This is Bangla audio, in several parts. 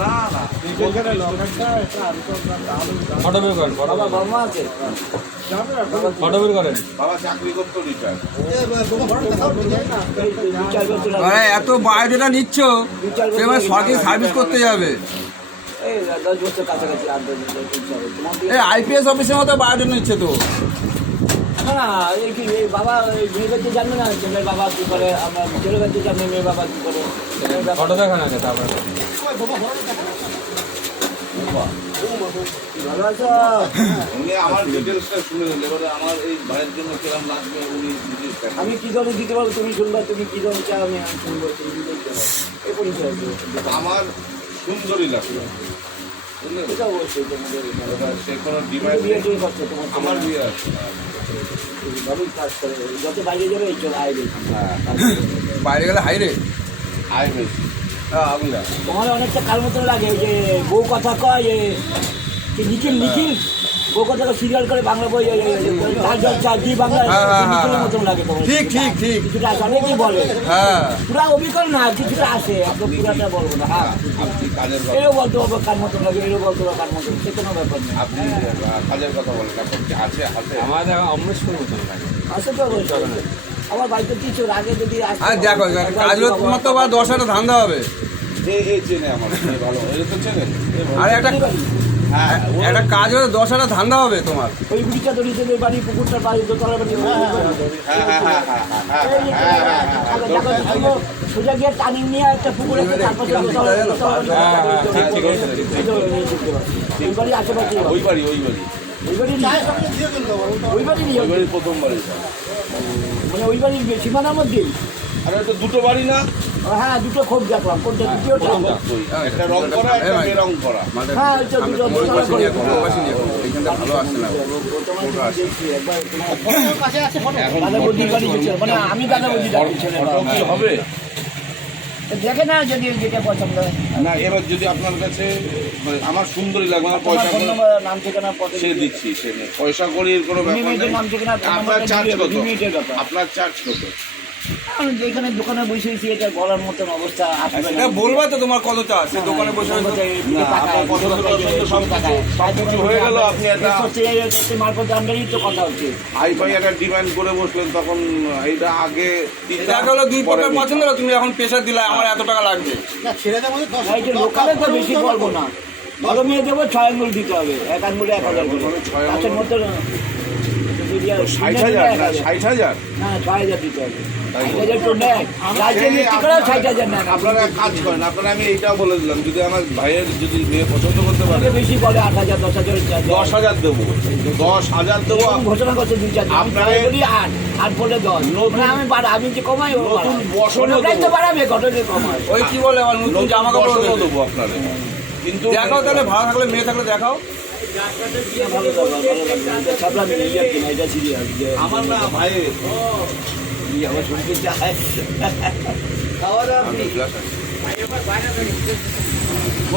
না না ফটো বের করেন, ফটো বের করেন। বাবা চাকরি করতো রিটায়ার। এত বায়োডাটা নিচ্ছ সেবার সরকারি সার্ভিস করতে যাবে। আইপিএস অফিসের মতো বায়োডাটা নিচ্ছে তো। না এই বাবা মেয়ে বাড়িতে জানবে না যে মেয়ের বাবা কী করে, আমরা ছেলে বাড়িতে জানবে মেয়ের বাবা কী করে। ফটো দেখান আগে, তারপরে ভালো আছো? উনি আমার ডিটেলসটা শুনে নিলে এবারে আমার এই ভাইয়ের জন্য কিরম লাগবে উনি ডিটেলসটা। আমি কী ধরনের দিতে পারবো তুমি শুনবা, তুমি কী ধরনের চাও আমি শুনবো, তুমি দিতে এই পরিচয় আমার সুন্দরী লাগবে, বুঝলেন? এটা অবশ্যই তোমাদের সে কোনো ডিমান্ড বিয়ে টিয়ে করছো তোমার আমার বিয়ে আছে। ভালোই কাজ করে, যত বাইরে যাবে এই চল আয় বেশি। হ্যাঁ, বাইরে গেলে হাই রে। আয় বেশি। আগুলা তোমার অনেকটা কাল মতন লাগে ওই যে বউ কথা কয় নিখিল নিখিল বউ কথা সিরিয়াল করে বাংলা বই জি বাংলা নিখিলের মতন লাগে তোমার। ঠিক ঠিক ঠিক। কিছুটা আসে, অনেকেই বলে হ্যাঁ পুরা অবিকল না, কিছুটা আসে, আপনার পুরাটা বলবো না। হ্যাঁ আপনি কাজের কথা এরও বলতে হবে কার মতন লাগে, এরও বলতে হবে কার মতন, সে কোনো ব্যাপার নেই। আপনি কাজের কথা বলেন এখন কি আছে আছে আমার দেখা অমৃতসর মতন লাগে। আসে তো অবশ্যই। আমার বাড়িতে কিছু আগে যদি আর দেখো কাজ হলে তোমার তো আবার 10টা ধান্দা হবে। এ চেনে আমার এ ভালো এ তো চেনে আর হ্যাঁ একটা কাজ হলে 10টা ধান্দা হবে তোমার। ওই গুড়িটা তো নিজেদের বাড়ি, পুকুরটার বাড়ি, দোতলার বাড়ি, সোজা গিয়ে টার্নিং নিয়ে একটা পুকুর আছে, তারপর ওই বাড়ি আশেপাশে ওই বাড়ি ওই বাড়ি ওই বাড়ি ওই বাড়ি ওই বাড়ির প্রথম বাড়ি মানে ওই বাড়ির সীমানার মধ্যেই। আর এটা দুটো বাড়ি না? হ্যাঁ দুটো খোঁজ দেখলাম, কোনটা দ্বিতীয়টা? একটা রং করা একটা বেরং করা। হ্যাঁ ওইটা দুটো দোতলা করে। এখানটা ভালো আসছে না। দাদা বৌদির বাড়ি গেছিল, মানে আমি দাদা বৌদির বাড়ি ছিল। ফটো কি হবে? দেখে না যদি যেটা পছন্দ হয়। না এবার যদি আপনার কাছে মানে আমার সুন্দরী লাগবে আমার তোমার পয়সা ফোন করে নম্বর, নাম ঠিকানা, পদে সে দিচ্ছি সে নেই পয়সা করির কোনো ব্যাপার নেই। নাম ঠিকানা, ফোন আপনার নম্বরটা চার্জ দিয়ে কত? 2 মিনিটের ব্যাপার। আপনার চার্জ কত? আমি যেখানে দোকানে বসেছি এটা বলার মতন অবস্থা আসবে না। এটা বলবা তো তোমার কত চাষ সেই দোকানে বসে হয়তো। না আপনার পছন্দ টছন্দ সবকিছু হয়ে গেল আপনি একটা মারফত আন্ডারই তো কথা হচ্ছে। হাইফাই একটা ডিমান্ড করে বসলেন তখন এইটা আগে এটা হলো দুই প্রকার পছন্দ হলো, তুমি এখন প্রেশার দিলা আমার এত টাকা লাগবে। এই যে লোকালে তো বেশি বলবো না, ভালো মেয়ে দেবো 6 আঙ্গুল দিতে হবে, 1 আঙ্গুলে 1000 করে। গাছের মতো 60,000 না 60,000 না 6000 দিতে হবে। 6000 তো নেয়, গাছের মিষ্টি করে 60,000 নেয়। আপনারা এক কাজ করেন আপনারা আমি এইটাও বলে দিলাম যদি আমার ভাইয়ের যদি মেয়ে পছন্দ করতে পারে বেশি বলে 8,000 10,000 10,000 দেবো 10,000 দেবো ঘোষণা করছে 2-4 দিন। আপনারা বলি 8 বলে 10 মানে আমি যে কমাই ও নতুন বসনও ওটাই তো বাড়াবে, ঘটনে কমায়। ওই কি বলে আমার নতুন জামা কাপড় বসনও দেবো আপনারা কিন্তু দেখাও, তাহলে ভালো থাকলে মেয়ে থাকলে দেখাও। ভালো লাগবে ছাপলাম ইয়ে কিনা, এটা সিরিয়াস যে আমার না ভাইয়ের আমার শুনতে চায়। খাওয়া দাওয়া আপনি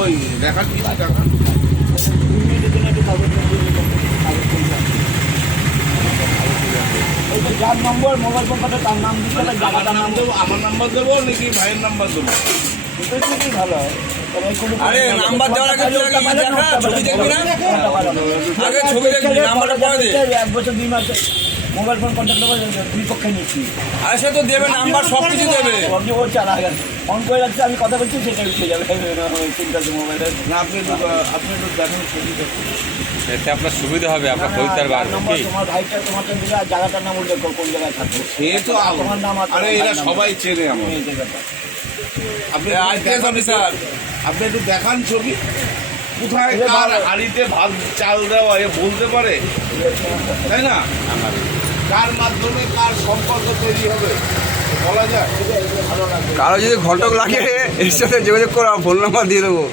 ওই দেখার কিছু টাকা যার নম্বর মোবাইল ফোনটা তার নাম দিতে হবে, জায়গাটার নাম দেবো। আমার নাম্বার দেবো নাকি ভাইয়ের নাম্বার দেবো? দুটোই খুবই ভালো হয়। তবে কোনো- আরে নাম্বার দেওয়ার আগে তুই আগে ই দেখা, ছবি দেখবি না? আগে ছবি দেখবি, নাম্বারটা পরে দে। 1 বছর 2 মাস মোবাইল ফোন কন্ট্যাক্ট করে দুই পক্ষে নিচ্ছি। আর সে তো দেবে, নাম্বার সব কিছু দেবে। ও চালা ফোন করে রাখছে, আমি কথা বলছি সেটাই উঠে যাবে চিন্তা আছে মোবাইলের। না আপনি একটু দেখেন ছবি দেখুন এতে আপনার সুবিধা হবে, আপনার খরিদ্দার বাড়বে নম্বর কি? তোমার ভাইটা তোমারটা দিলে আর জায়গাটার নাম উল্লেখ করো, কোন জায়গায় থাকবে। সে তো তোমার নাম আর আরে তোমার এরা নাম। সবাই চেনে আমার এই যে ব্যাপার। আপনি আইপিএস অফিসার আপনি একটু দেখান ছবি কোথায় কার হাড়িতে ভাত চাল দেওয়া এ বলতে পারে তাই না? কার মাধ্যমে কার সম্পর্ক তৈরি হবে বলা যায়। কারো যদি ঘটক লাগে এর সাথে যোগাযোগ করো, ফোন নাম্বার দিয়ে দেবো।